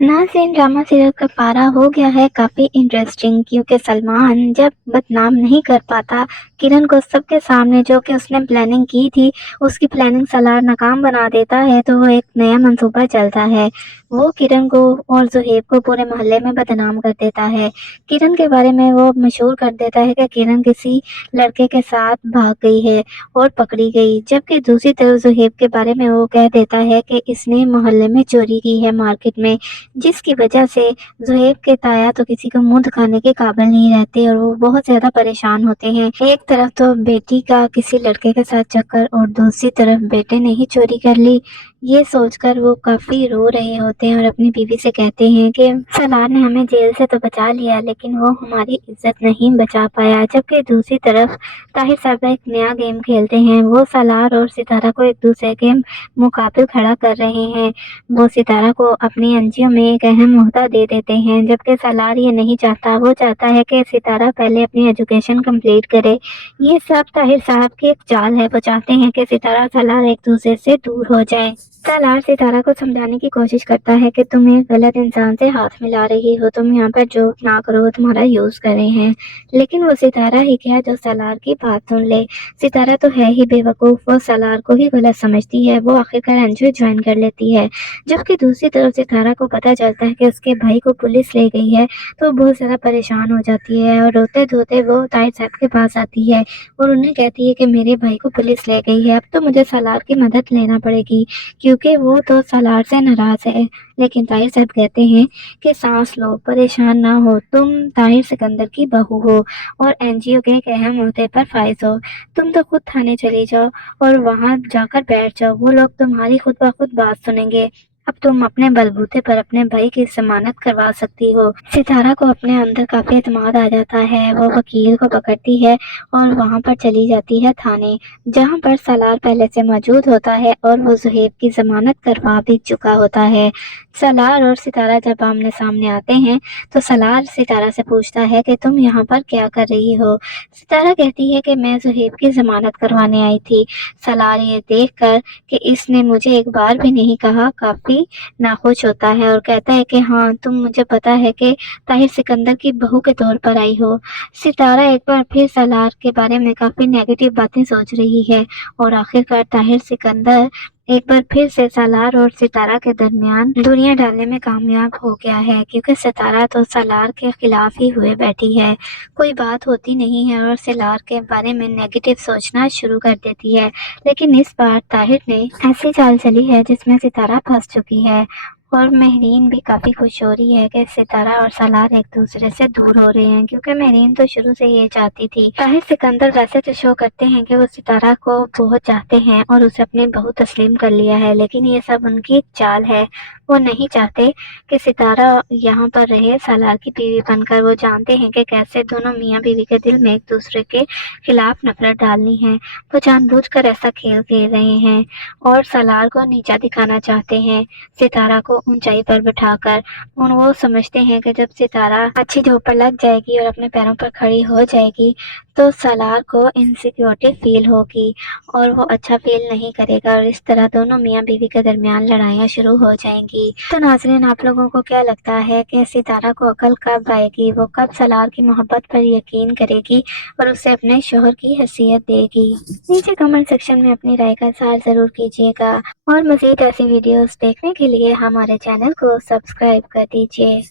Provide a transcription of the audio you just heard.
नाज़रीन, drama serial का पारा हो गया है काफ़ी इंटरेस्टिंग, क्योंकि सलमान जब बदनाम नहीं कर पाता किरण को सबके सामने, जो कि उसने प्लानिंग की थी, उसकी प्लानिंग सलार नाकाम बना देता है, तो वो एक नया मंसूबा चलता है। वो किरण को और ज़ुहैब को पूरे मोहल्ले में बदनाम कर देता है। किरण के बारे में वो मशहूर कर देता है कि किरण किसी लड़के के साथ भाग गई है और पकड़ी गई, जबकि दूसरी तरफ ज़ुहैब के बारे में वो कह देता है कि इसने मोहल्ले में चोरी की है मार्केट में, जिसकी वजह से ज़ुहैब के ताया तो किसी को मुंह दिखाने के काबिल नहीं रहते और वो बहुत ज़्यादा परेशान होते हैं। एक तरफ तो बेटी का किसी लड़के के साथ चक्कर और दूसरी तरफ बेटे ने ही चोरी कर ली। ये सोचकर वो काफ़ी रो रहे होते हैं और अपनी बीवी से कहते हैं कि सलार ने हमें जेल से तो बचा लिया, लेकिन वो हमारी इज्जत नहीं बचा पाया। जबकि दूसरी तरफ ताहिर साहब एक नया गेम खेलते हैं। वो सलार और सितारा को एक दूसरे के मुकाबिल खड़ा कर रहे हैं। वो सितारा को अपनी एनजीओ में एक अहम ओहदा दे देते हैं, जबकि सलार ये नहीं चाहता। वो चाहता है कि सितारा पहले अपनी एजुकेशन कंप्लीट करे। ये सब ताहिर साहब की एक चाल है। वो चाहते हैं कि सितारा और सलार एक दूसरे से दूर हो जाए। सलार सितारा को समझाने की कोशिश करता है कि तुम एक गलत इंसान से हाथ मिला रही हो, तुम यहाँ पर जो ना करो, वो तुम्हारा यूज कर रहे हैं। लेकिन वो सितारा ही क्या जो सलार की बात सुन ले। सितारा तो है ही बेवकूफ, वो सलार को ही गलत समझती है। वो आखिरकार एनजीओ ज्वाइन कर लेती है। जबकि दूसरी तरफ सितारा को पता चलता है कि उसके भाई को पुलिस ले गई है, तो बहुत ज़्यादा परेशान हो जाती है और रोते धोते वो ताहिर साहब के पास आती है और उन्हें कहती है कि मेरे भाई को पुलिस ले गई है, अब तो मुझे सलार की मदद लेना पड़ेगी, क्योंकि वो तो सलार से नाराज़ है। लेकिन ताहिर साहब कहते हैं कि सांस लो, परेशान ना हो, तुम ताहिर सिकंदर की बहू हो और एनजीओ के एक अहम ओहदे पर फाइज हो। तुम तो खुद थाने चली जाओ और वहां जाकर बैठ जाओ, वो लोग तुम्हारी खुद ब खुद बात सुनेंगे। अब तुम अपने बलबूते पर अपने भाई की जमानत करवा सकती हो। सितारा को अपने अंदर काफी एतमाद आ जाता है। वो वकील को पकड़ती है और वहां पर चली जाती है थाने, जहां पर सलार पहले से मौजूद होता है और वो ज़ुहैब की जमानत करवा भी चुका होता है। सलार और सितारा जब आमने सामने आते हैं, तो सलार सितारा से पूछता है कि तुम यहाँ पर क्या कर रही हो। सितारा कहती है कि मैं ज़ुहैब की जमानत करवाने आई थी। सलार ये देखकर कि इसने मुझे एक बार भी नहीं कहा, काफी नाखुश होता है और कहता है कि हाँ, तुम, मुझे पता है कि ताहिर सिकंदर की बहू के तौर पर आई हो। सितारा एक बार फिर सलार के बारे में काफी नेगेटिव बातें सोच रही है और आखिरकार ताहिर सिकंदर एक बार फिर से सलार और सितारा के दरमियान दूरियां डालने में कामयाब हो गया है, क्योंकि सितारा तो सलार के खिलाफ ही हुए बैठी है। कोई बात होती नहीं है और सलार के बारे में नेगेटिव सोचना शुरू कर देती है। लेकिन इस बार ताहिर ने ऐसी चाल चली है जिसमें सितारा फंस चुकी है और महरीन भी काफी खुश हो रही है कि सितारा और सलार एक दूसरे से दूर हो रहे हैं, क्योंकि महरीन तो शुरू से ये चाहती थी। ताहिर सिकंदर वैसे तो शो करते हैं कि वो सितारा को बहुत चाहते हैं और उसे अपनी बहू तस्लीम कर लिया है, लेकिन ये सब उनकी चाल है। वो नहीं चाहते कि सितारा यहाँ पर रहे सलार की बीवी बनकर। वो जानते हैं कि कैसे दोनों मियाँ बीवी के दिल में एक दूसरे के खिलाफ नफरत डालनी है। वो जानबूझकर ऐसा खेल खेल रहे हैं और सलार को नीचा दिखाना चाहते हैं, सितारा को ऊंचाई पर बिठाकर। वो समझते हैं कि जब सितारा अच्छी जॉब पर लग जाएगी और अपने पैरों पर खड़ी हो जाएगी, तो सलार को इनसिक्योरिटी फील होगी और वो अच्छा फील नहीं करेगा और इस तरह दोनों मियाँ बीवी के दरमियान लड़ाइयाँ शुरू हो जाएंगी। तो नाज़रीन, आप लोगों को क्या लगता है कि सितारा को अकल कब आएगी? वो कब सलार की मोहब्बत पर यकीन करेगी और उसे अपने शोहर की हैसियत देगी? नीचे कमेंट सेक्शन में अपनी राय का इज़हार ज़रूर कीजिएगा और मज़ीद ऐसी वीडियोस देखने के लिए हमारे चैनल को सब्सक्राइब कर दीजिए।